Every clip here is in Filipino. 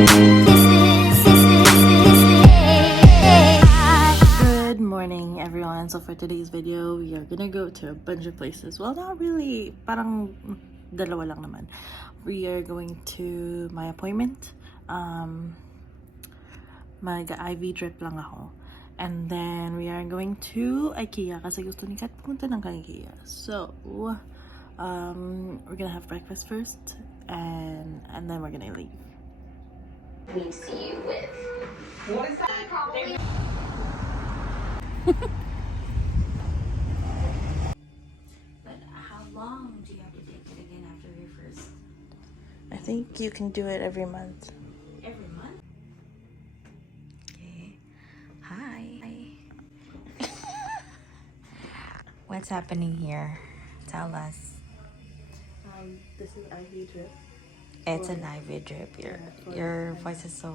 Good morning, everyone. So for today's video, we are gonna go to a bunch of places. Well, not really. Parang dalawa lang naman. We are going to my appointment. Mag-IV drip lang ako. And then we are going to Ikea kasi gusto ni Kat pumunta ng Ikea. So, we're gonna have breakfast first and then we're gonna leave. We see you with. What is that? Probably. But how long do you have to take it again after your first? I think you can do it every month. Every month? Okay. Hi. What's happening here? Tell us. This is IV drip. It's an IV drip. Your voice is so...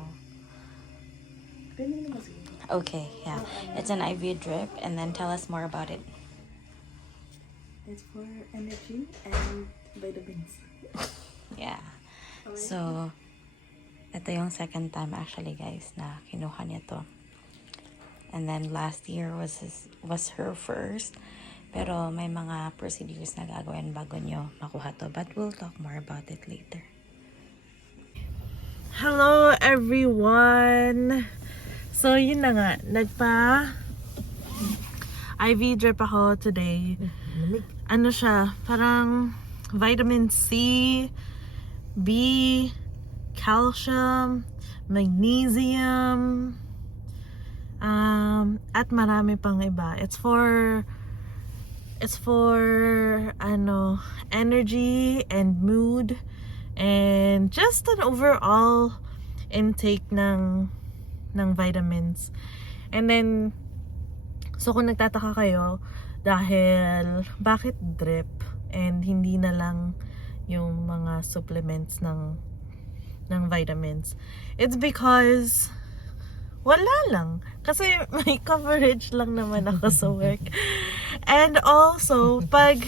Okay, yeah. It's an IV drip, and then tell us more about it. It's for energy and vitamins. Yeah. So, ito yung second time actually, guys, na kinuha niya to. And then last year was her first. Pero may mga procedures na gagawin bago nyo makuha to. But we'll talk more about it later. Hello everyone! So yun na nga, IV drip ako today. Ano siya, parang vitamin C, B, calcium, magnesium, at marami pang iba. It's for energy and mood and just an overall intake ng vitamins. And then so kung nagtataka kayo dahil bakit drip and hindi na lang yung mga supplements ng vitamins, it's because wala lang. Kasi may coverage lang naman ako sa work. And also, pag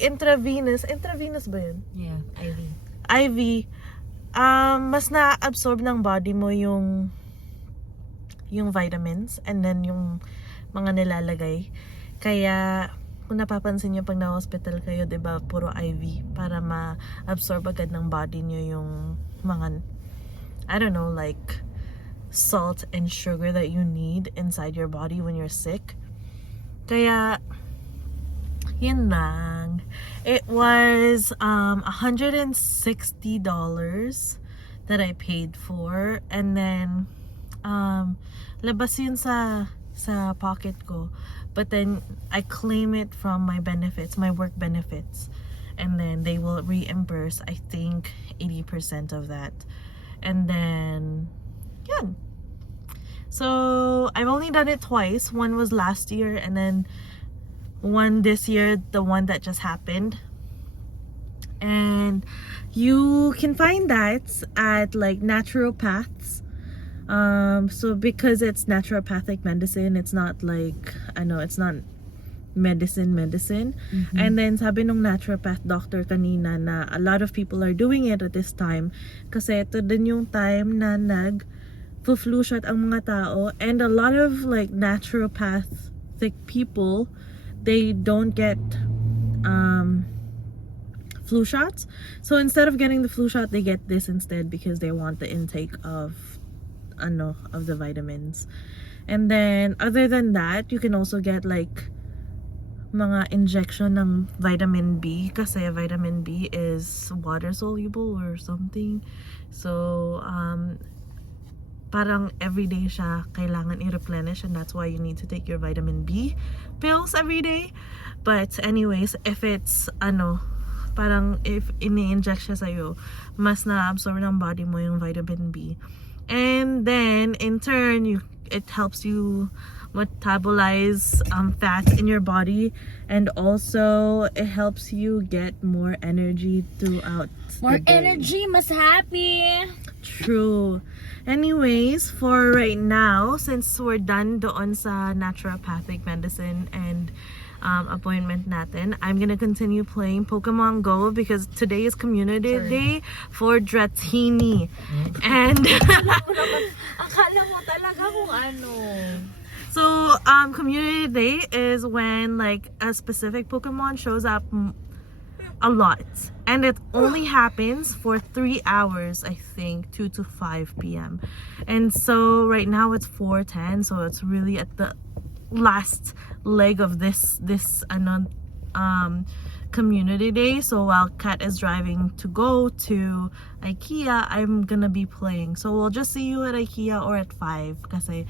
intravenous ba yun? Yeah, IV. IV, mas na-absorb ng body mo yung vitamins and then yung mga nilalagay. Kaya, kung napapansin nyo pag na-hospital kayo, diba, puro IV para ma-absorb agad ng body nyo yung mga, I don't know, like salt and sugar that you need inside your body when you're sick. Kaya yun lang. It was $160 that I paid for, and then labas yun sa pocket ko, but then I claim it from my benefits, my work benefits, and then they will reimburse I think 80% of that. And then yun. So I've only done it twice. One was last year and then one this year, the one that just happened. And you can find that at like naturopaths. So because it's naturopathic medicine, it's not like, I know it's not medicine. Mm-hmm. And then sabi nung naturopath doctor kanina na a lot of people are doing it at this time kasi ito din yung time na flu shot ang mga tao, and a lot of like naturopathic people, they don't get flu shots. So instead of getting the flu shot, they get this instead because they want the intake of the vitamins. And then other than that, you can also get like mga injection ng vitamin B kasi vitamin B is water soluble or something. So parang everyday siya kailangan i-replenish, and that's why you need to take your vitamin B pills every day. But anyways, if it's parang if ini-inject siya sa'yo, mas na-absorb ng body mo yung vitamin B. And then in turn, it helps you metabolize fats in your body, and also it helps you get more energy throughout More the day. energy, mas happy. True. Anyways, for right now, since we're done doon sa naturopathic medicine and appointment natin. I'm gonna continue playing Pokemon Go because today is Community Day for Dratini. And Akala mo talaga kung ano. so, Community Day is when like a specific Pokemon shows up a lot. And it only happens for 3 hours, I think, 2 to 5 p.m. And so right now it's 4:10, so it's really at the last leg of this Community Day. So while Kat is driving to go to Ikea, I'm gonna be playing. So we'll just see you at Ikea or at 5 kasi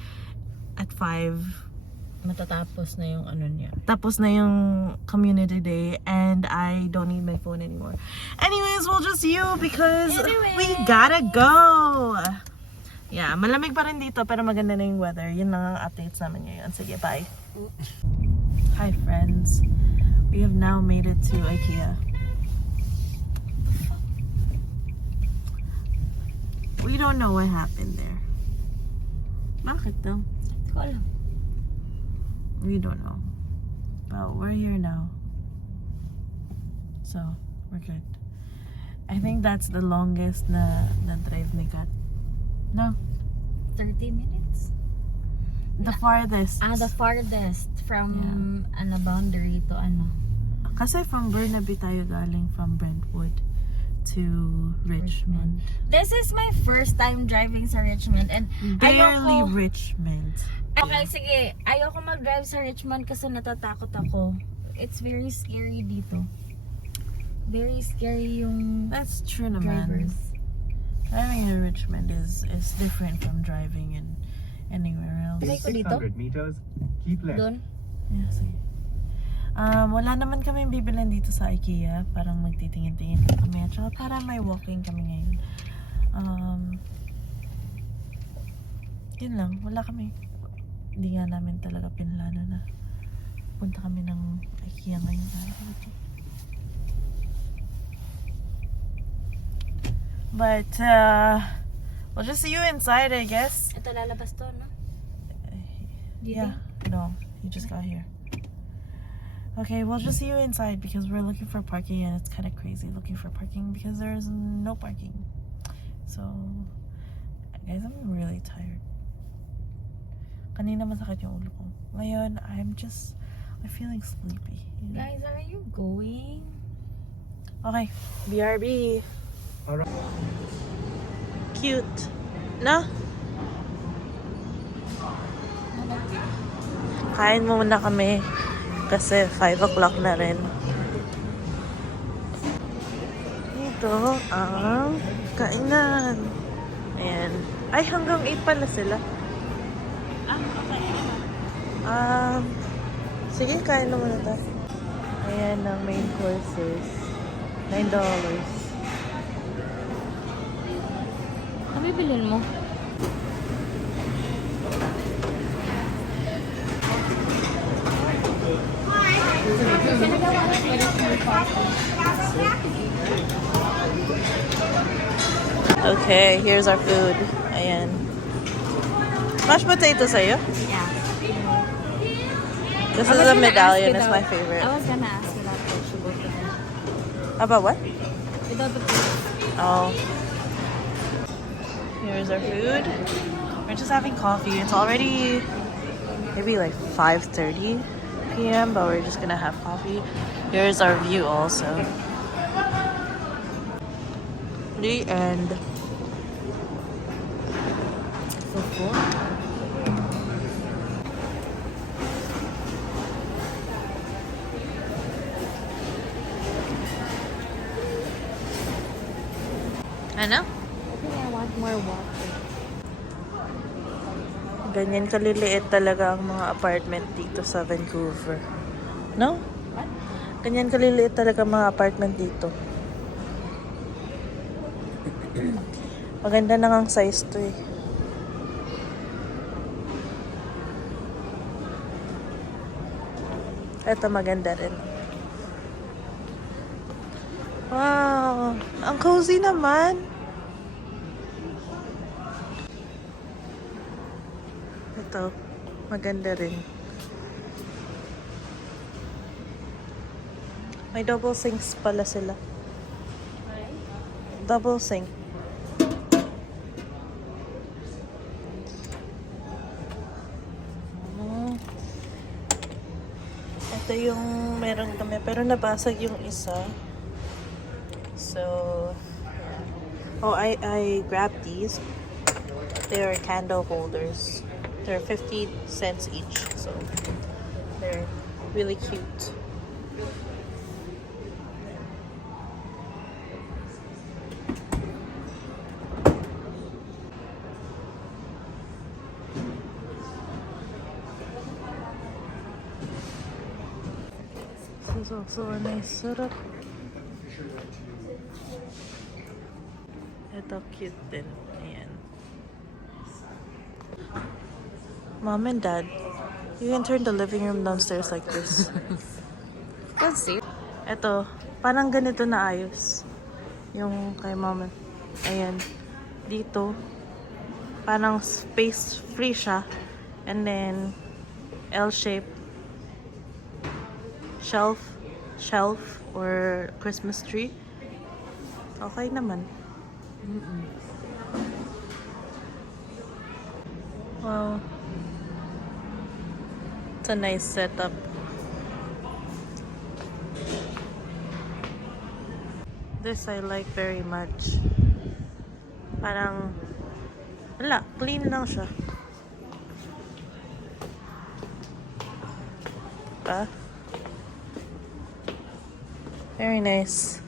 at 5 Matatapos na yung ano niya. tapos na yung Community Day and I don't need my phone anymore. Anyways, we'll just see you because we gotta go. Yeah, malamig pa rin dito pero maganda na yung weather. Yun lang ang updates namin ngayon. Sige, bye. Hi friends. We have now made it to Ikea. We don't know what happened there. Bakit daw? Hindi ko alam. We don't know. But we're here now. So, we're good. I think that's the longest na drive ni Kat. No? 30 minutes? The farthest. The farthest from boundary to ano. Kasi from Burnaby tayo galing from Brentwood to Richmond. This is my first time driving sa Richmond and Barely ayoko. Richmond. Okay, sige. Ayoko mag-drive sa Richmond kasi natatakot ako. It's very scary dito. Very scary yung That's true naman. drivers. Driving in Richmond is different from driving in anywhere else. Try ko dito? 600 meters, keep left. Doon? Yeah, sige. Wala naman kami bibilhan dito sa IKEA. Parang magtitingin-tingin kami. At saka para may walking kami ngayon. Yun lang. Wala kami. Hindi nga namin talaga pinlano na punta kami ng IKEA ngayon. But, we'll just see you inside, I guess. Ito lalabas to, no? Do you Yeah. No, you just got here. Okay, we'll just see you inside because we're looking for parking and it's kind of crazy looking for parking because there's no parking. So, guys, I'm really tired. Kanina masakit yung ulo ko. Ngayon, I'm feeling sleepy. You know? Guys, are you going? Okay, BRB. Alright. Cute. No? Kain muna kami kasi 5 o'clock na rin. Ito ang kainan. Ayan. Ay, hanggang 8 pala sila. Sige, kain na muna tayo. Ayan ang main courses. $9. Ano bibilin mo? Okay, here's our food. Ayan. Mashed potato sa'yo? Yeah. This I is was a gonna medallion. ask It's my without- favorite. I was gonna ask without vegetable for them. About what? Without the food. Oh. Here's our food. We're just having coffee. It's already maybe like 5:30 p.m., but we're just gonna have coffee. Here's our view also. The end. So full? Ano? I think I want more water. Ganyan kaliliit talaga ang mga apartment dito sa Vancouver. No? What? Ganyan kaliliit talaga ang mga apartment dito. Maganda na ang size to eh. Ito maganda rin. Wow! Ang cozy naman! Ito, maganda rin. May double sinks pala sila. Double sink. Ito yung meron kami, pero nabasag yung isa. So, oh, I grabbed these. They are candle holders. They're 50 cents each, so they're really cute. This is also a nice setup. Ito cute din. Ayan. Mom and Dad, you can turn the living room downstairs like this. Let's see. Ito, parang ganito na ayos. Yung kay Mama. Ayan. Dito, parang space free siya. And then, L-shape. Shelf, or Christmas tree. Okay naman. Wow. It's a nice setup. This I like very much. Parang, wala, clean lang siya. Ah. Very nice.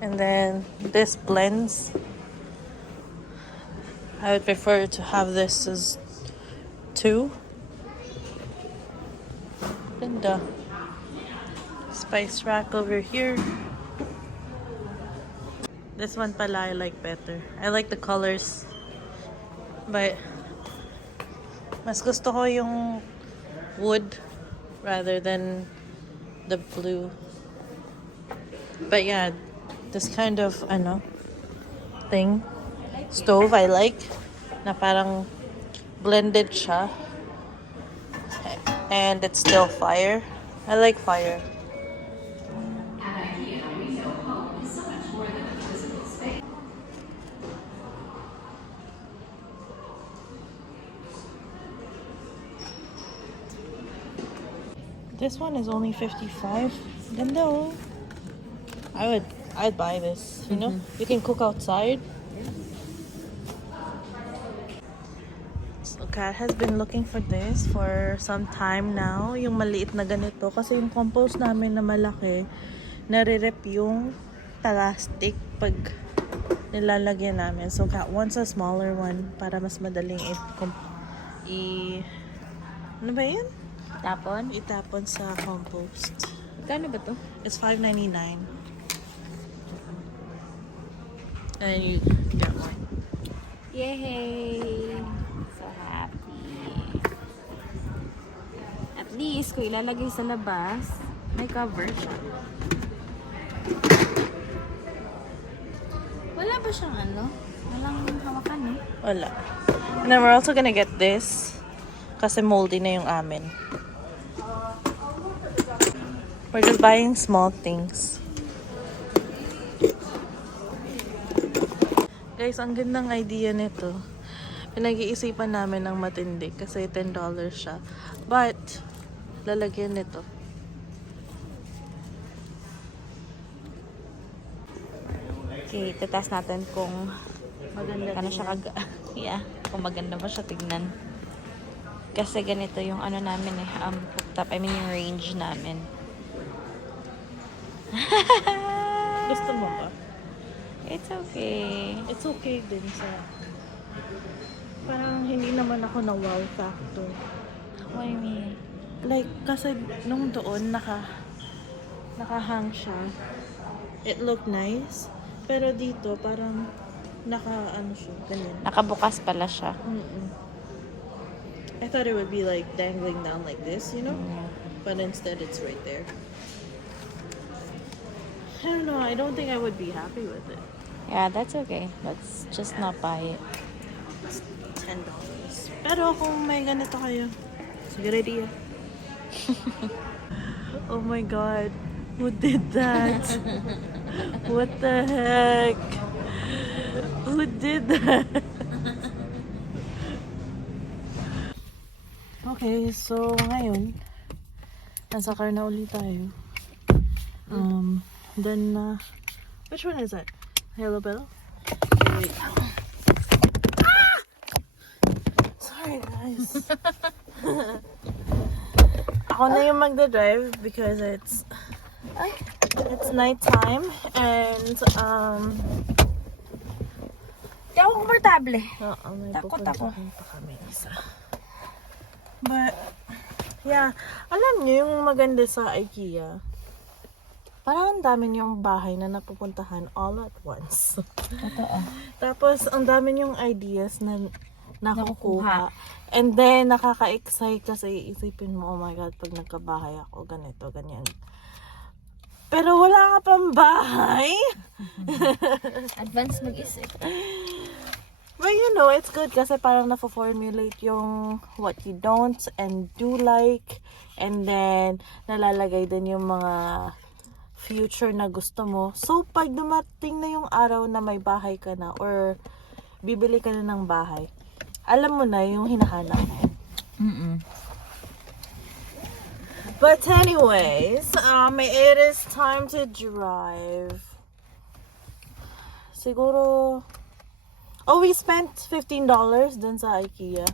And then this blends. I would prefer to have this as 2. And the spice rack over here. This one pala I like better. I like the colors. But mas gusto ko yung wood rather than the blue. But yeah, this kind of thing, stove I like, na parang blended siya and it's still fire. I like fire. This one is only 55. Ganda oh. I'd buy this, you know? You can cook outside. So Kat has been looking for this for some time now. Yung maliit na ganito. Kasi yung compost namin na malaki, nare-rep yung plastic pag nilalagyan namin. So Kat wants a smaller one para mas madaling ano ba yun? Tapon? Itapon sa compost. Kano ba to? It's $5.99. And then you get one. Yay! So happy. At least, kung ilalagay sa labas, may cover siya. Wala ba siyang walang hawakan eh? Wala. And then we're also gonna get this kasi moldy na yung amin. We're just buying small things. Guys, ang gandang idea nito. Pinag-iisipan namin ng matindi kasi $10 siya. But, lalagyan nito. Okay, tatas natin kung Maganda kano din siya yan. yeah, kung maganda ba siya tignan. Kasi ganito yung namin cooktop, I mean yung range namin. Gusto mo ba? It's okay. It's okay din sa... Parang hindi naman ako na wow factor. What do you mean? Like, kasi nung doon nakahang siya. It looked nice. Pero dito, parang siya, ganyan. Nakabukas pala siya. I thought it would be like dangling down like this, you know? But instead it's right there. I don't know, I don't think I would be happy with it. Yeah, that's okay. Let's just not buy it. It's $10. Pero kung may ganito kayo, it's a good idea. Oh my god. Who did that? What the heck? Who did that? Okay, so ngayon, nasa car na ulit tayo. Then, which one is it? Hello, Bell? Wait. Ah! Sorry, guys. Ako na yung magdadrive because it's nighttime and Di ako komportable. may Takot ako. pupuntahan pa kami isa. But yeah, alam niyo yung maganda sa IKEA. Parang ang dami niyong bahay na napupuntahan all at once. Totoo. Tapos ang dami niyong ideas na nakukuha. And then nakaka-excite kasi isipin mo, oh my god, pag nagkabahay ako, ganito, ganyan. Pero wala ka pang bahay. Advance mag-isip. But you know, it's good kasi parang na-formulate yung what you don't and do like. And then, nalalagay din yung mga future na gusto mo. So, pag dumating na yung araw na may bahay ka na or bibili ka na ng bahay, alam mo na yung hinahanap mo. But anyways, it is time to drive. Siguro, we spent $15 dun sa IKEA.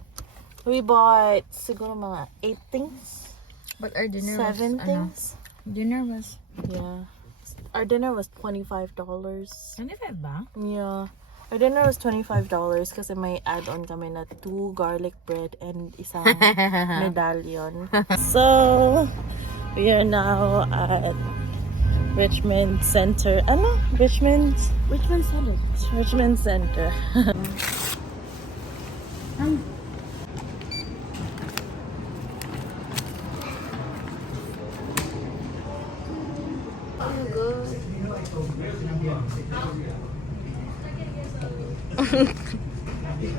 We bought siguro mga 8 things. But our dinner 7 things. Dinner was... Yeah. Our dinner was $25. 25 ba? Yeah. Our dinner was $25 kasi may add-on kami na 2 garlic bread and isang medallion. So, we are now at Richmond Center. Ano? Richmond Center. Richmond Center.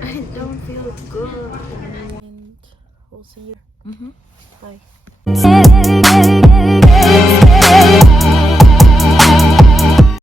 I don't feel good. And we'll see you. Bye.